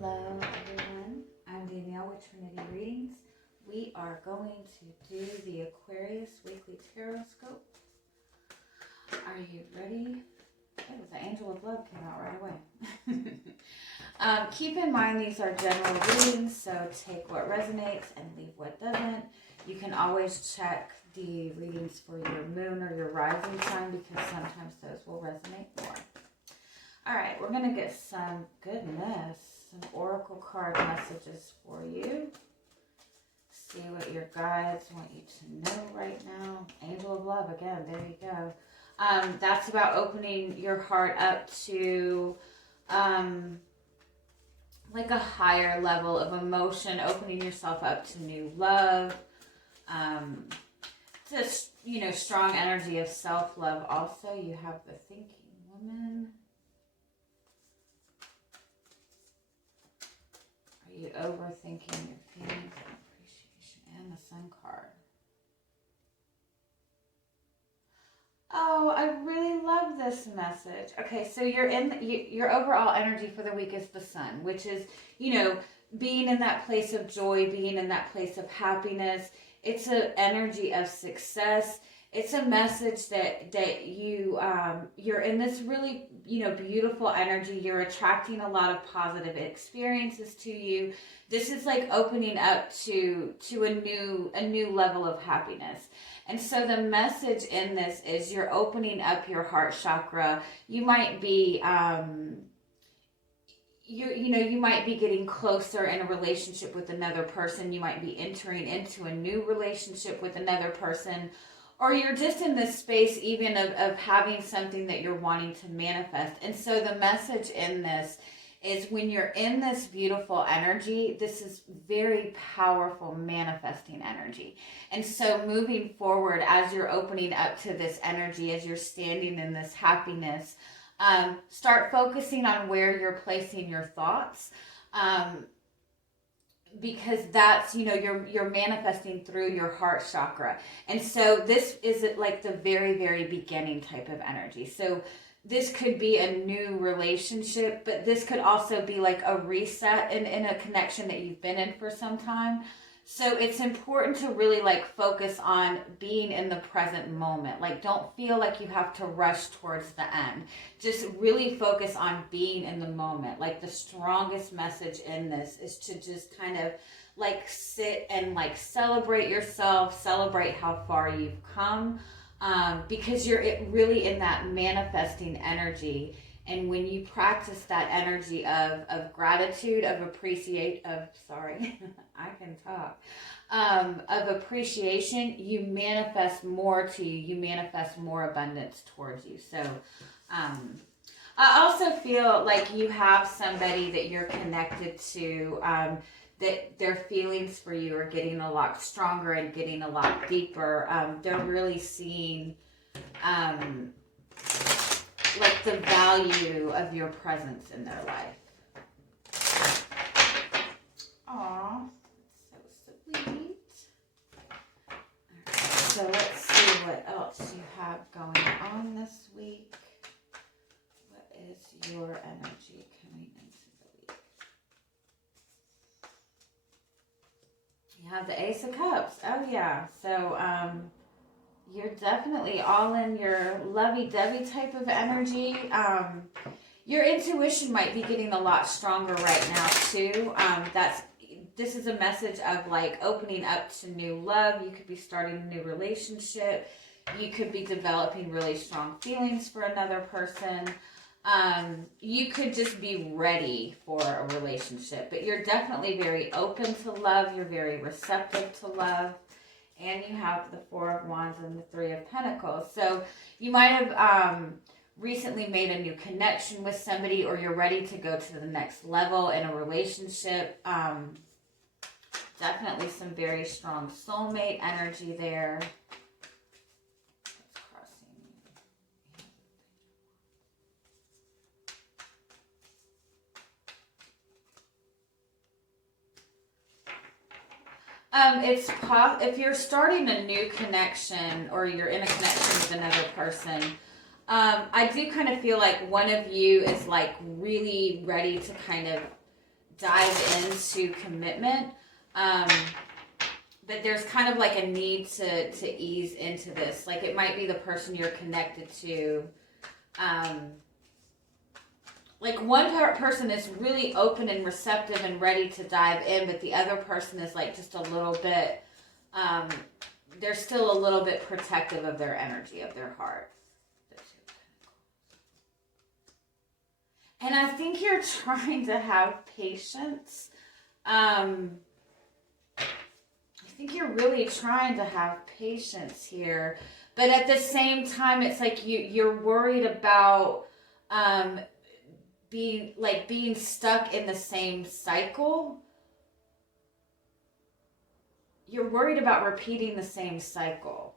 Hello everyone, I'm Danielle with Trinity Readings. We are going to do the Aquarius Weekly Tarotscope. Are you ready? Oh, the Angel of Love came out right away. Keep in mind these are general readings, so take what resonates and leave what doesn't. You can always check the readings for your moon or your rising sign because sometimes those will resonate more. Alright, we're going to get some oracle card messages for you. See what your guides want you to know right now. Angel of Love, again, there you go. That's about opening your heart up to like a higher level of emotion, opening yourself up to new love. Just, strong energy of self-love. Also, you have the thinking woman. Are you overthinking your feelings and appreciation? And the Sun card. Oh, I really love this message. Okay, so your overall energy for the week is the Sun, which is, being in that place of joy, being in that place of happiness. It's an energy of success. It's a message that you're in this really, beautiful energy. You're attracting a lot of positive experiences to you. This is like opening up to a new level of happiness. And so the message in this is you're opening up your heart chakra. You might be you might be getting closer in a relationship with another person. You might be entering into a new relationship with another person. Or you're just in this space even of having something that you're wanting to manifest. And so the message in this is when you're in this beautiful energy, this is very powerful manifesting energy. And so moving forward, as you're opening up to this energy, as you're standing in this happiness, start focusing on where you're placing your thoughts. Because that's, you're manifesting through your heart chakra. And so this is like the very, very beginning type of energy. So this could be a new relationship, but this could also be like a reset in a connection that you've been in for some time. So it's important to really focus on being in the present moment. Don't feel like you have to rush towards the end. Just really focus on being in the moment. The strongest message in this is to just kind of sit and celebrate yourself, celebrate how far you've come, because you're really in that manifesting energy. And when you practice that energy of gratitude, of appreciation, you manifest more to you. You manifest more abundance towards you. So, I also feel like you have somebody that you're connected to, that their feelings for you are getting a lot stronger and getting a lot deeper. They're really seeing, the value of your presence in their life. Aw, that's so sweet. Alright, so let's see what else you have going on this week. What is your energy coming into the week? You have the Ace of Cups. Oh yeah. So you're definitely all in your lovey-dovey type of energy. Your intuition might be getting a lot stronger right now too. This is a message of opening up to new love. You could be starting a new relationship. You could be developing really strong feelings for another person. You could just be ready for a relationship, but you're definitely very open to love. You're very receptive to love. And you have the Four of Wands and the Three of Pentacles. So you might have recently made a new connection with somebody, or you're ready to go to the next level in a relationship. Definitely some very strong soulmate energy there. If you're starting a new connection or you're in a connection with another person, I do kind of feel like one of you is really ready to kind of dive into commitment. But there's kind of like a need to ease into this. Like it might be the person you're connected to. Like one person is really open and receptive and ready to dive in, but the other person is like just a little bit, they're still a little bit protective of their energy, of their heart. And I think you're trying to have patience. I think you're really trying to have patience here. But at the same time, it's like you're worried about being stuck in the same cycle. You're worried about repeating the same cycle.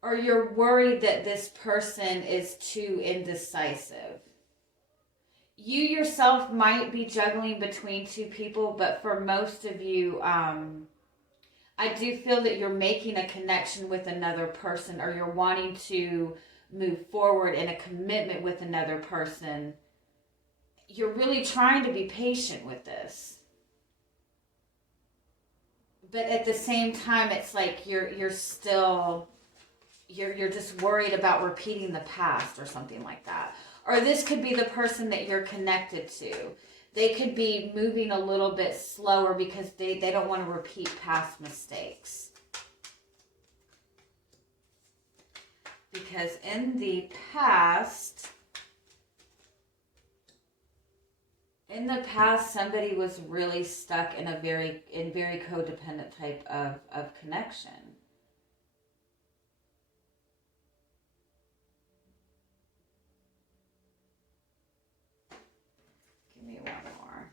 Or you're worried that this person is too indecisive. You yourself might be juggling between two people, but for most of you, I do feel that you're making a connection with another person, or you're wanting to move forward in a commitment with another person. You're really trying to be patient with this. But at the same time, it's like you're still... You're just worried about repeating the past or something like that. Or this could be the person that you're connected to. They could be moving a little bit slower because they don't want to repeat past mistakes. Because in the past, somebody was really stuck in very codependent type of connection. Give me one more.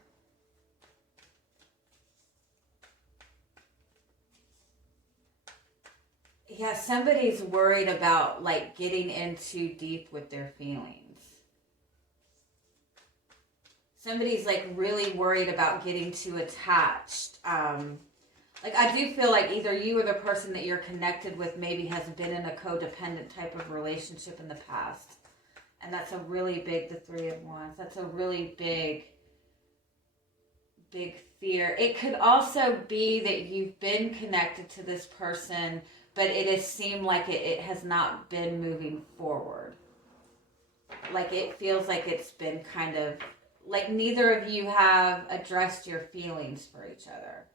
Yeah, somebody's worried about like getting in too deep with their feelings. Somebody's like really worried about getting too attached. Like I do feel like either you or the person that you're connected with maybe has been in a codependent type of relationship in the past. And that's a really big, the Three of Wands, that's a really big fear. It could also be that you've been connected to this person, but it has seemed like it has not been moving forward. Like it feels like it's been kind of, like neither of you have addressed your feelings for each other.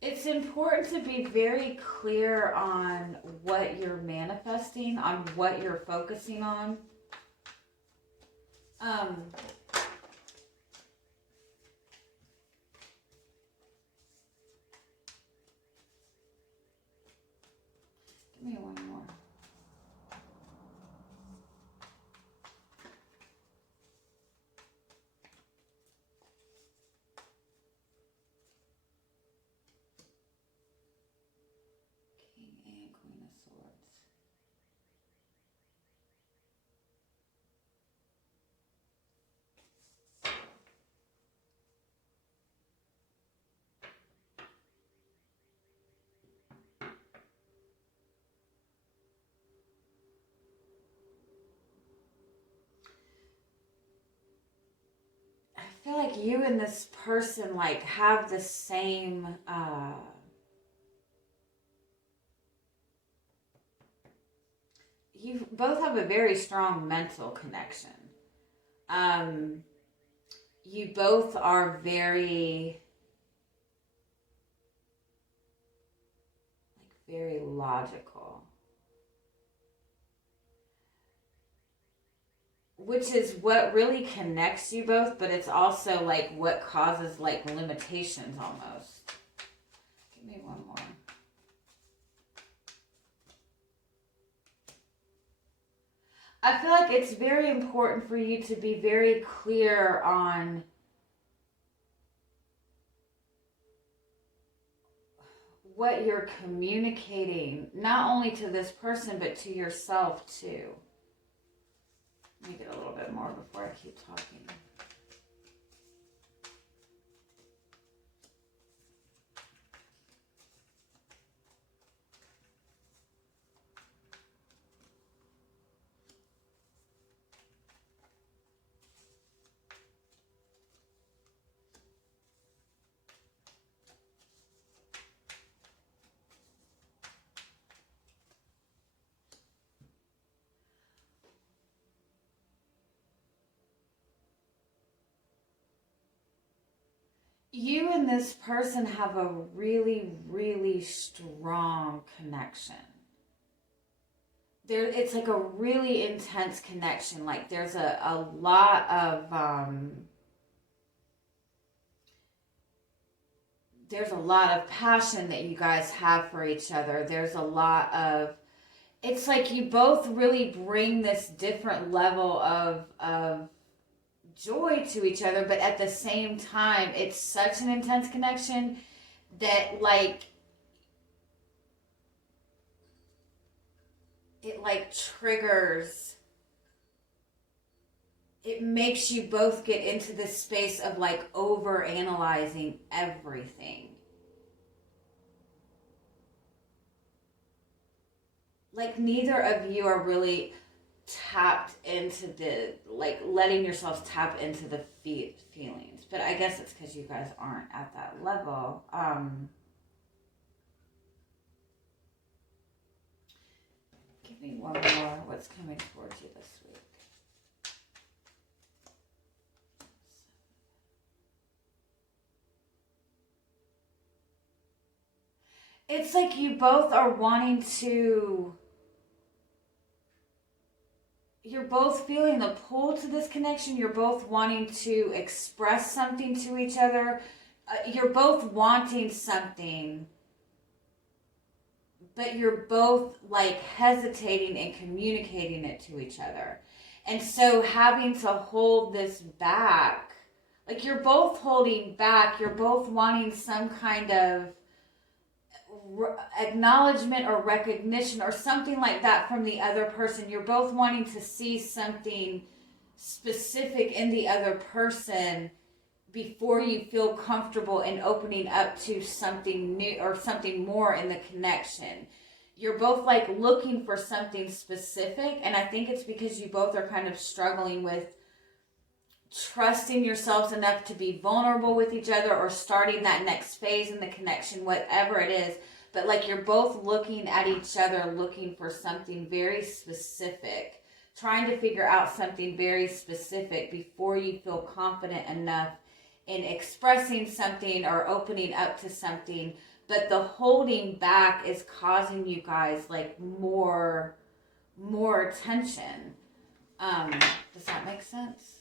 It's important to be very clear on what you're manifesting, on what you're focusing on. Give me one more. I feel like you and this person like have the same you both have a very strong mental connection. You both are very logical. Which is what really connects you both, but it's also like what causes like limitations almost. Give me one more. I feel like it's very important for you to be very clear on what you're communicating, not only to this person, but to yourself too. Let me get a little bit more before I keep talking. You and this person have a really, really strong connection. It's like a really intense connection. Like there's a lot of passion that you guys have for each other. There's a lot of, it's like you both really bring this different level of joy to each other, but at the same time, it's such an intense connection that it triggers, it makes you both get into this space of over analyzing everything. Neither of you are really tapped into the letting yourselves tap into the feelings, but I guess it's because you guys aren't at that level. Give me one more. What's coming towards you this week? It's like you both are wanting to, you're both feeling the pull to this connection. You're both wanting to express something to each other. You're both wanting something, but you're both hesitating in communicating it to each other. And so having to hold this back, you're both holding back. You're both wanting some kind of acknowledgement or recognition or something like that from the other person. You're both wanting to see something specific in the other person before you feel comfortable in opening up to something new or something more in the connection. You're both looking for something specific, and I think it's because you both are kind of struggling with trusting yourselves enough to be vulnerable with each other or starting that next phase in the connection, whatever it is. But you're both looking at each other, looking for something very specific, trying to figure out something very specific before you feel confident enough in expressing something or opening up to something. But the holding back is causing you guys more tension. Does that make sense?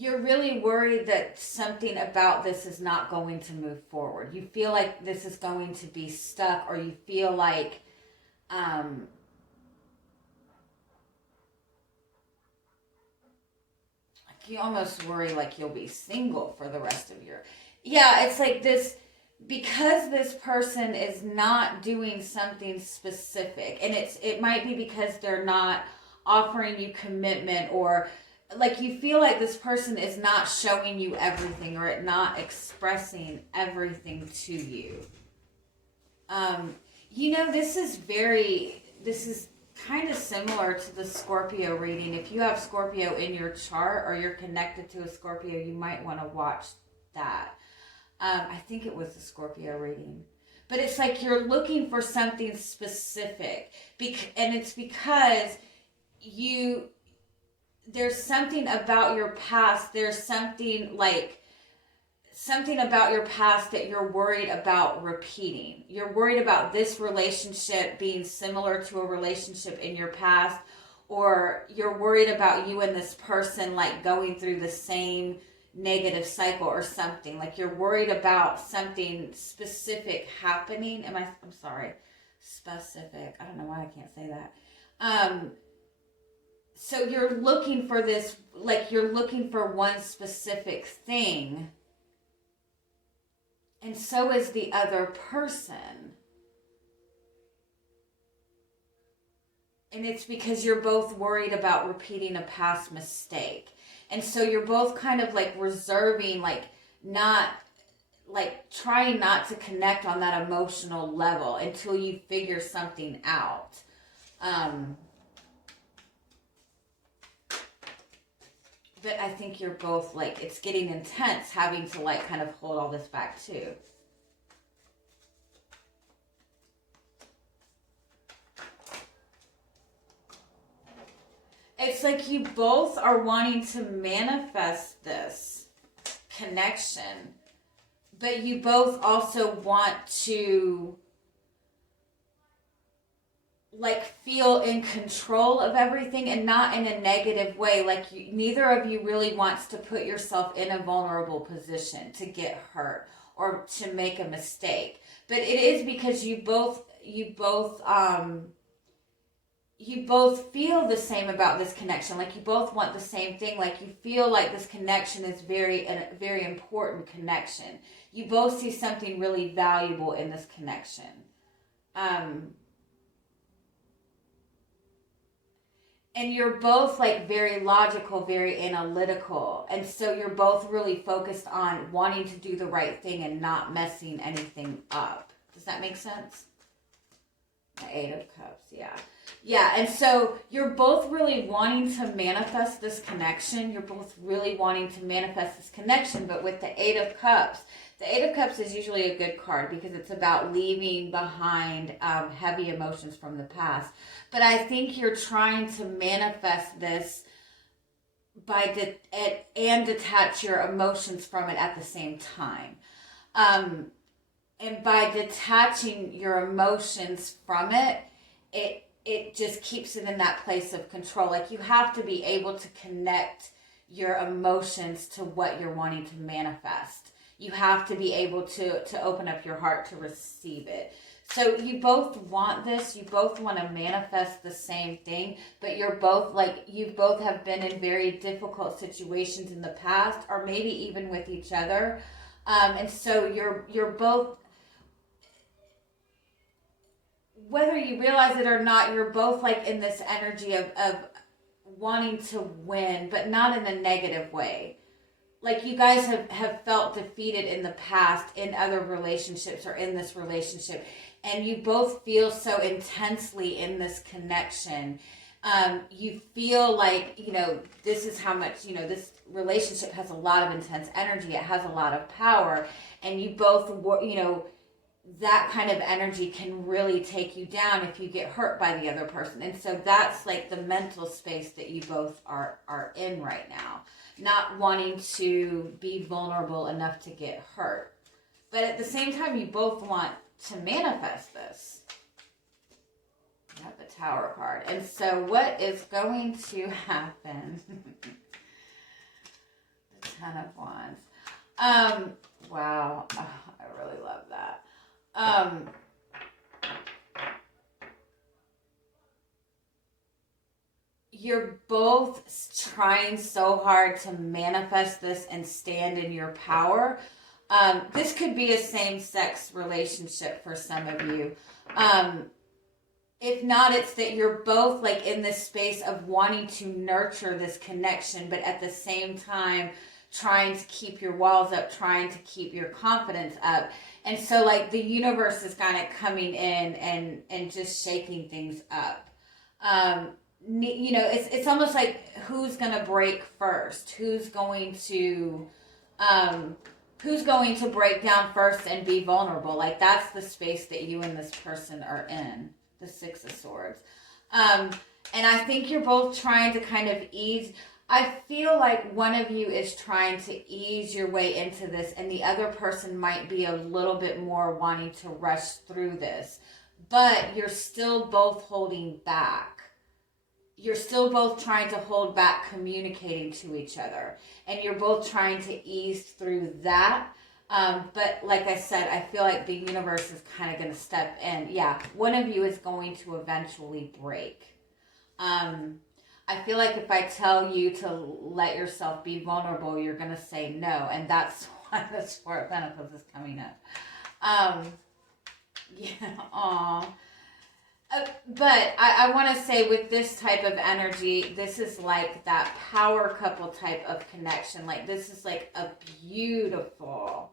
You're really worried that something about this is not going to move forward. You feel like this is going to be stuck, or you feel you almost worry you'll be single for the rest of your... Yeah, it's this, because this person is not doing something specific, and it might be because they're not offering you commitment, or you feel like this person is not showing you everything, or not expressing everything to you. This is kind of similar to the Scorpio reading. If you have Scorpio in your chart, or you're connected to a Scorpio, you might want to watch that. I think it was the Scorpio reading. But it's you're looking for something specific. And it's because there's something about your past. There's something about your past that you're worried about repeating. You're worried about this relationship being similar to a relationship in your past, or you're worried about you and this person going through the same negative cycle or something. Like you're worried about something specific happening. I'm sorry. Specific. I don't know why I can't say that. So you're looking for this, like you're looking for one specific thing. And so is the other person. And it's because you're both worried about repeating a past mistake. And so you're both kind of like reserving, like not, like trying not to connect on that emotional level until you figure something out. But I think you're both like, it's getting intense having to like kind of hold all this back too. It's like you both are wanting to manifest this connection, but you both also want to like feel in control of everything, and not in a negative way. Like neither of you really wants to put yourself in a vulnerable position to get hurt or to make a mistake. But it is because you both feel the same about this connection. Like you both want the same thing. Like you feel like this connection is a very important connection. You both see something really valuable in this connection. And you're both like very logical, very analytical. And so you're both really focused on wanting to do the right thing and not messing anything up. Does that make sense? The Eight of Cups, yeah. Yeah, and so you're both really wanting to manifest this connection. You're both really wanting to manifest this connection, but with the Eight of Cups, the Eight of Cups is usually a good card because it's about leaving behind heavy emotions from the past. But I think you're trying to manifest this and detach your emotions from it at the same time. And by detaching your emotions from it, it just keeps it in that place of control. Like you have to be able to connect your emotions to what you're wanting to manifest. You have to be able to open up your heart to receive it. So you both want this. You both want to manifest the same thing, but you both have been in very difficult situations in the past, or maybe even with each other. And so you're both, whether you realize it or not, you're both like in this energy of wanting to win, but not in a negative way. Like you guys have felt defeated in the past in other relationships or in this relationship. And you both feel so intensely in this connection. You feel like, this is how much, this relationship has a lot of intense energy. It has a lot of power. And you both, that kind of energy can really take you down if you get hurt by the other person. And so that's like the mental space that you both are in right now. Not wanting to be vulnerable enough to get hurt. But at the same time, you both want to manifest this. You have the Tower card. And so what is going to happen? The Ten of Wands. Wow. Oh, I really love that. You're both trying so hard to manifest this and stand in your power. This could be a same-sex relationship for some of you. If not, it's that you're both like in this space of wanting to nurture this connection, but at the same time trying to keep your walls up, trying to keep your confidence up. And so like the universe is kind of coming in and just shaking things up. It's almost like who's going to break first? Who's going to break down first and be vulnerable? Like that's the space that you and this person are in. The Six of Swords. And I think you're both trying to kind of ease. I feel like one of you is trying to ease your way into this, and the other person might be a little bit more wanting to rush through this. But you're still both holding back. you're still both trying to hold back communicating to each other. And you're both trying to ease through that. But like I said, I feel like the universe is kind of going to step in. Yeah, one of you is going to eventually break. I feel like if I tell you to let yourself be vulnerable, you're going to say no. And that's why the Four of Pentacles is coming up. Yeah, aw. But I want to say with this type of energy, this is like that power couple type of connection. Like this is like a beautiful,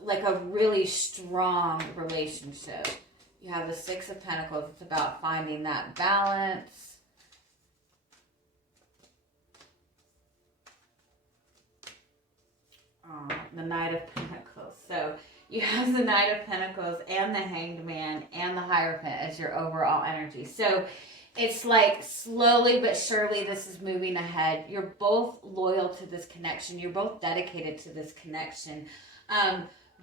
like a really strong relationship. You have the Six of Pentacles. It's about finding that balance. The Knight of Pentacles. So you have the Knight of Pentacles and the Hanged Man and the Hierophant as your overall energy. So it's like slowly but surely this is moving ahead. You're both loyal to this connection. You're both dedicated to this connection.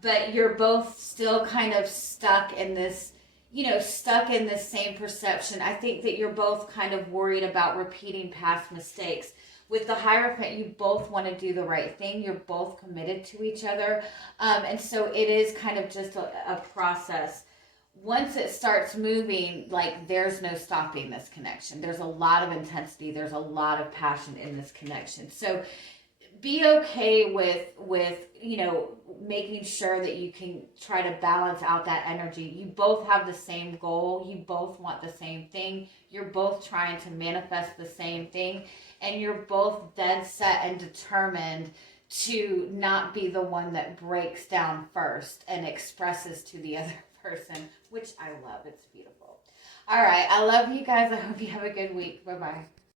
But you're both still kind of stuck in this, stuck in this same perception. I think that you're both kind of worried about repeating past mistakes. With the Hierophant, you both want to do the right thing. You're both committed to each other. And so it is kind of just a process. Once it starts moving, like there's no stopping this connection. There's a lot of intensity. There's a lot of passion in this connection. So be okay with making sure that you can try to balance out that energy. You both have the same goal. You both want the same thing. You're both trying to manifest the same thing. And you're both dead set and determined to not be the one that breaks down first and expresses to the other person, which I love. It's beautiful. All right. I love you guys. I hope you have a good week. Bye-bye.